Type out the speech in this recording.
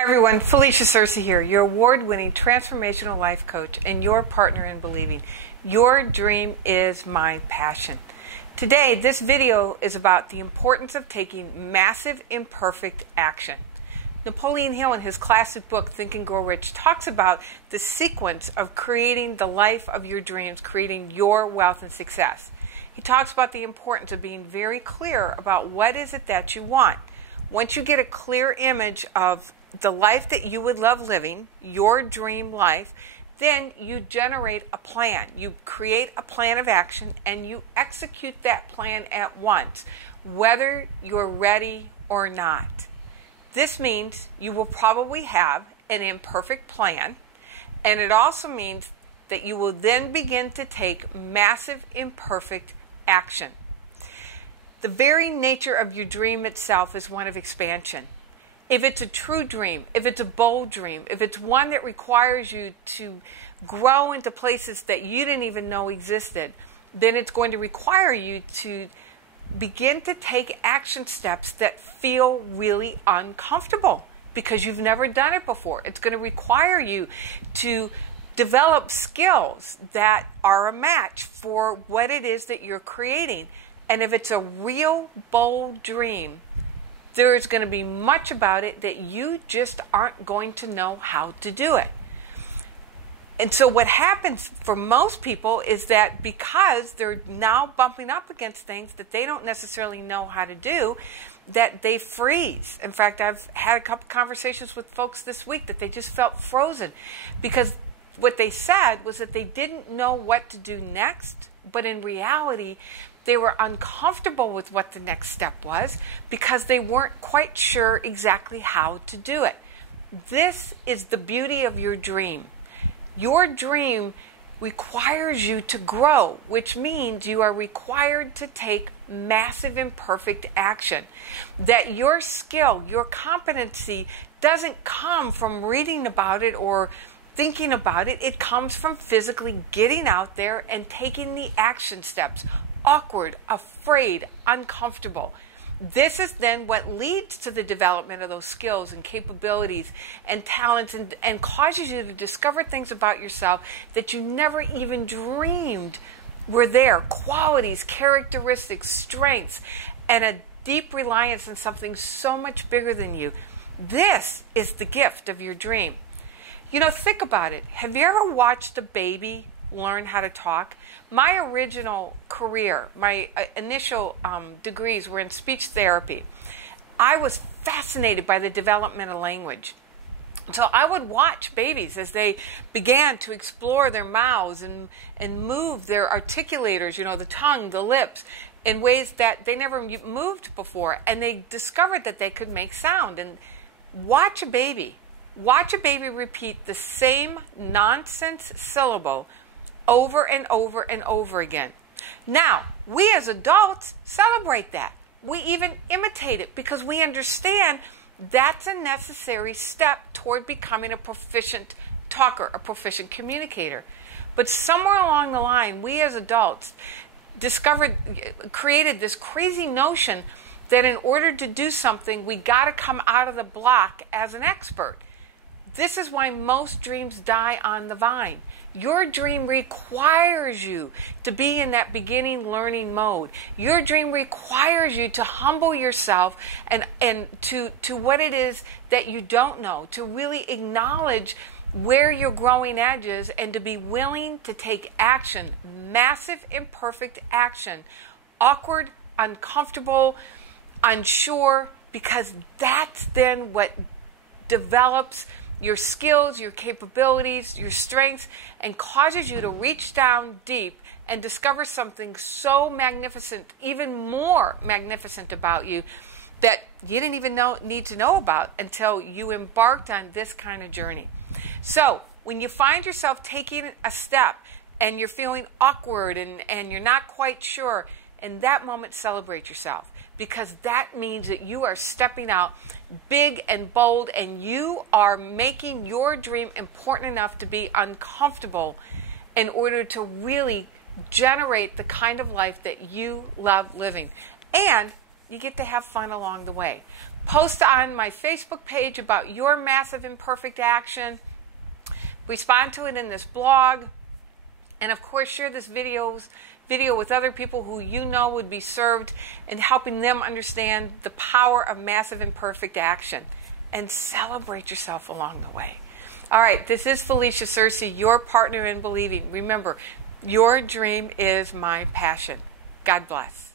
Hi everyone, Felicia Searcy here, your award-winning transformational life coach and your partner in believing. Your dream is my passion. Today, this video is about the importance of taking massive, imperfect action. Napoleon Hill, in his classic book, Think and Grow Rich, talks about the sequence of creating the life of your dreams, creating your wealth and success. He talks about the importance of being very clear about what is it that you want. Once you get a clear image of the life that you would love living, your dream life, then you generate a plan. You create a plan of action and you execute that plan at once, whether you're ready or not. This means you will probably have an imperfect plan, and it also means that you will then begin to take massive, imperfect action. The very nature of your dream itself is one of expansion. If it's a true dream, if it's a bold dream, if it's one that requires you to grow into places that you didn't even know existed, then it's going to require you to begin to take action steps that feel really uncomfortable because you've never done it before. It's going to require you to develop skills that are a match for what it is that you're creating. And if it's a real bold dream, there is going to be much about it that you just aren't going to know how to do it. And so what happens for most people is that because they're now bumping up against things that they don't necessarily know how to do, that they freeze. In fact, I've had a couple conversations with folks this week that they just felt frozen because what they said was that they didn't know what to do next, but in reality, they were uncomfortable with what the next step was because they weren't quite sure exactly how to do it. This is the beauty of your dream. Your dream requires you to grow, which means you are required to take massive, imperfect action. That your skill, your competency doesn't come from reading about it or thinking about it. It comes from physically getting out there and taking the action steps. Awkward, afraid, uncomfortable. This is then what leads to the development of those skills and capabilities and talents and causes you to discover things about yourself that you never even dreamed were there. Qualities, characteristics, strengths, and a deep reliance on something so much bigger than you. This is the gift of your dream. You know, think about it. Have you ever watched a baby learn how to talk? My original career, my initial degrees were in speech therapy. I was fascinated by the development of language. So I would watch babies as they began to explore their mouths and move their articulators, you know, the tongue, the lips, in ways that they never moved before. And they discovered that they could make sound. And watch a baby repeat the same nonsense syllable over and over and over again. Now, we as adults celebrate that. We even imitate it because we understand that's a necessary step toward becoming a proficient talker, a proficient communicator. But somewhere along the line, we as adults created this crazy notion that in order to do something, we got to come out of the block as an expert. This is why most dreams die on the vine. Your dream requires you to be in that beginning learning mode. Your dream requires you to humble yourself and to what it is that you don't know, to really acknowledge where your growing edge is and to be willing to take action, massive, imperfect action, awkward, uncomfortable, unsure, because that's then what develops your skills, your capabilities, your strengths, and causes you to reach down deep and discover something so magnificent, even more magnificent about you, that you didn't even need to know about until you embarked on this kind of journey. So when you find yourself taking a step and you're feeling awkward and you're not quite sure, in that moment, celebrate yourself, because that means that you are stepping out big and bold and you are making your dream important enough to be uncomfortable in order to really generate the kind of life that you love living. And you get to have fun along the way. Post on my Facebook page about your massive imperfect action. Respond to it in this blog. And of course, share this video with other people who you know would be served in helping them understand the power of massive imperfect action. And celebrate yourself along the way. All right, this is Felicia Searcy, your partner in believing. Remember, your dream is my passion. God bless.